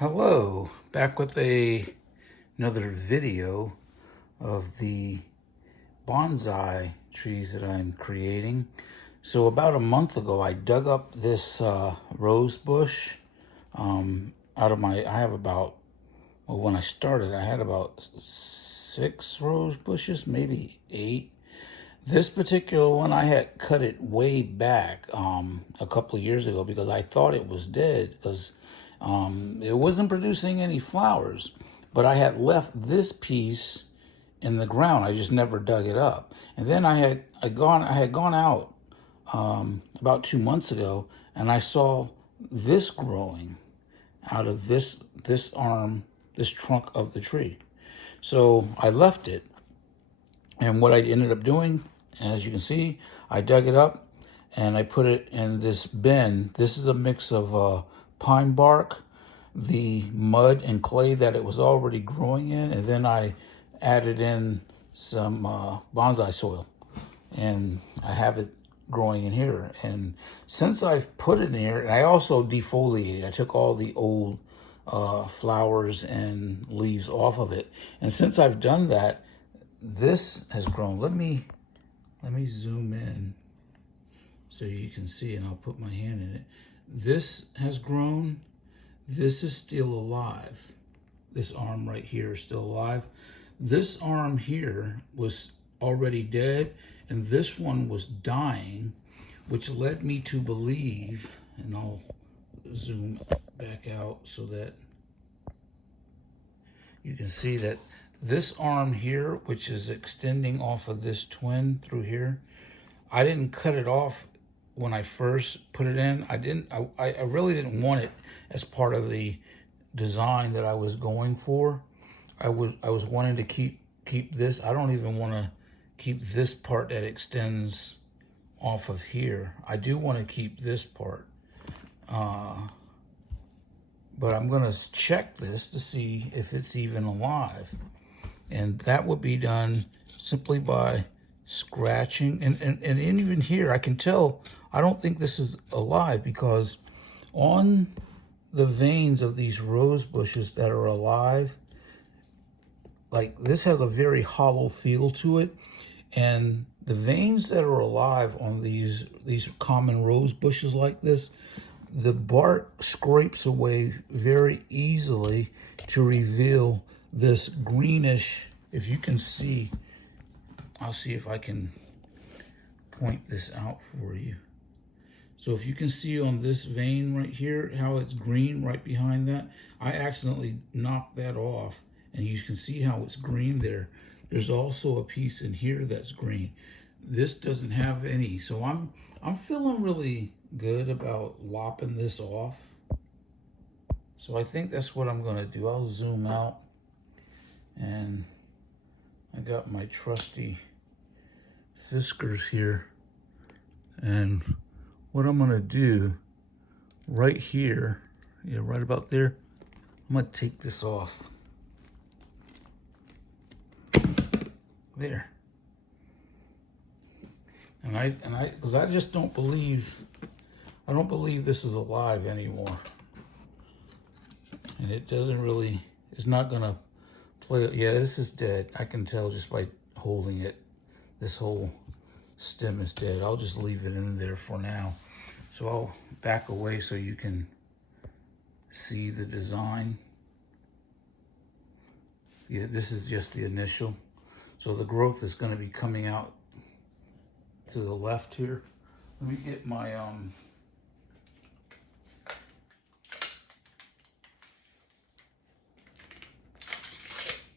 Hello, back with another video of the bonsai trees that I'm creating. So about a month ago, I dug up this rose bush out of I have about, well, when I started, I had about 6 rose bushes, maybe 8. This particular one, I had cut it way back a couple of years ago because I thought it was dead because it wasn't producing any flowers. But I had left this piece in the ground. I just never dug it up. And then I had gone out about 2 months ago, and I saw this growing out of this arm, this trunk of the tree. So I left it, and what I ended up doing, as you can see, I dug it up and I put it in this bin. This is a mix of pine bark, the mud and clay that it was already growing in, and then I added in some bonsai soil, and I have it growing in here. And since I've put it in here, and I also defoliated, I took all the old flowers and leaves off of it. And since I've done that, this has grown. Let me zoom in so you can see, and I'll put my hand in it. This has grown. This is still alive. This arm right here is still alive. This arm here was already dead, and this one was dying, which led me to believe, and I'll zoom back out so that you can see that this arm here, which is extending off of this twin through here, I didn't cut it off when I first put it in. I really didn't want it as part of the design that I was going for. I was wanting to keep this. I don't even want to keep this part that extends off of here. I do want to keep this part. But I'm going to check this to see if it's even alive. And that would be done simply by scratching. And even here, I can tell, I don't think this is alive, because on the veins of these rose bushes that are alive, like this has a very hollow feel to it. And the veins that are alive on these common rose bushes like this, the bark scrapes away very easily to reveal this greenish, if you can see, I'll see if I can point this out for you. So if you can see on this vein right here, how it's green right behind that, I accidentally knocked that off, and you can see how it's green there. There's also a piece in here that's green. This doesn't have any, so I'm feeling really good about lopping this off. So I think that's what I'm gonna do. I'll zoom out, and I got my trusty Fiskars here. And what I'm gonna do right here, yeah, right about there, I'm gonna take this off. There. Because I just don't believe, I don't believe this is alive anymore. And it doesn't really, it's not gonna play. Yeah, this is dead. I can tell just by holding it. This whole stem is dead. I'll just leave it in there for now. So I'll back away so you can see the design. Yeah, this is just the initial. So the growth is gonna be coming out to the left here. Let me get my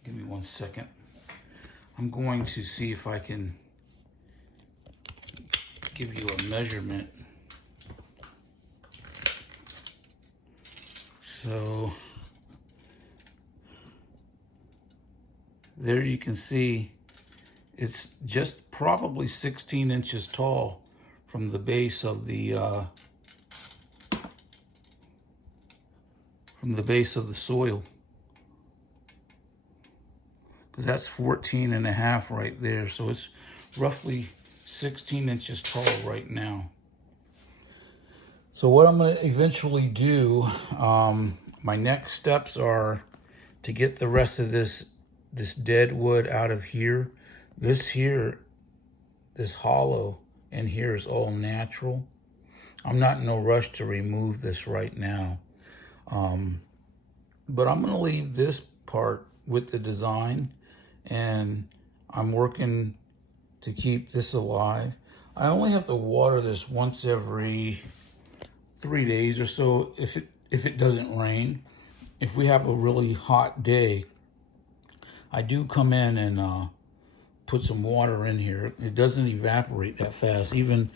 give me 1 second. I'm going to see if I can give you a measurement. So there you can see it's just probably 16 inches tall from the base of the soil, because that's 14 and a half right there. So it's roughly 16 inches tall right now. So what I'm going to eventually do, my next steps are to get the rest of this dead wood out of here. This hollow in here is all natural. I'm not in no rush to remove this right now. But I'm gonna leave this part with the design, and I'm working to keep this alive. I only have to water this once every 3 days or so if it doesn't rain. If we have a really hot day, I do come in and put some water in here. It doesn't evaporate that fast. Even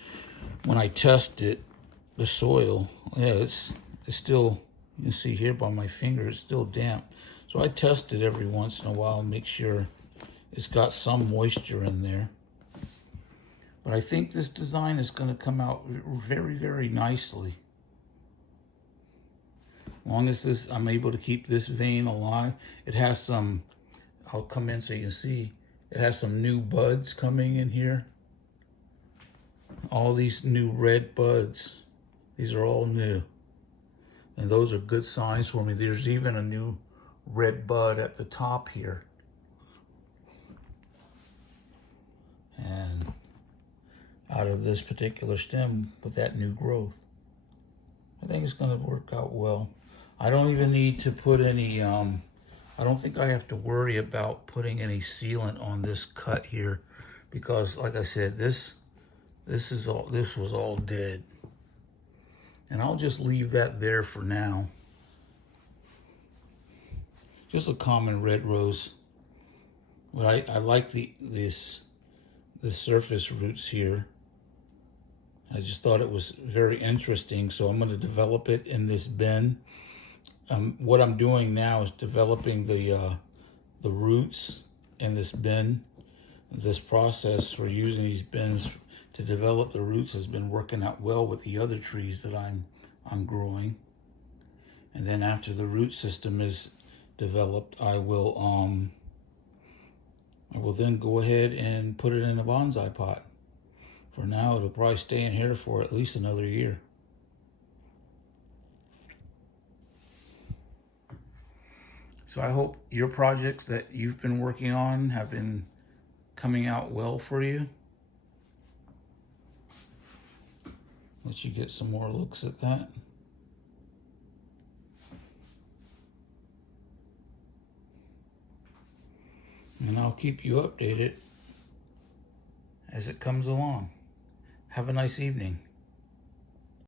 when I test it, the soil, yeah, it's still, you can see here by my finger, it's still damp. So I test it every once in a while and make sure it's got some moisture in there. But I think this design is going to come out very, very nicely. As long as I'm able to keep this vein alive. It has some, I'll come in so you can see, it has some new buds coming in here. All these new red buds. These are all new. And those are good signs for me. There's even a new red bud at the top here. And out of this particular stem with that new growth. I think it's gonna work out well. I don't even need to put any, I don't think I have to worry about putting any sealant on this cut here, because like I said, this was all dead. And I'll just leave that there for now. Just a common red rose. But I like the surface roots here. I just thought it was very interesting, so I'm going to develop it in this bin. What I'm doing now is developing the roots in this bin. This process for using these bins to develop the roots has been working out well with the other trees that I'm growing. And then after the root system is developed, I will then go ahead and put it in a bonsai pot. For now, it'll probably stay in here for at least another year. So I hope your projects that you've been working on have been coming out well for you. Let you get some more looks at that. And I'll keep you updated as it comes along. Have a nice evening.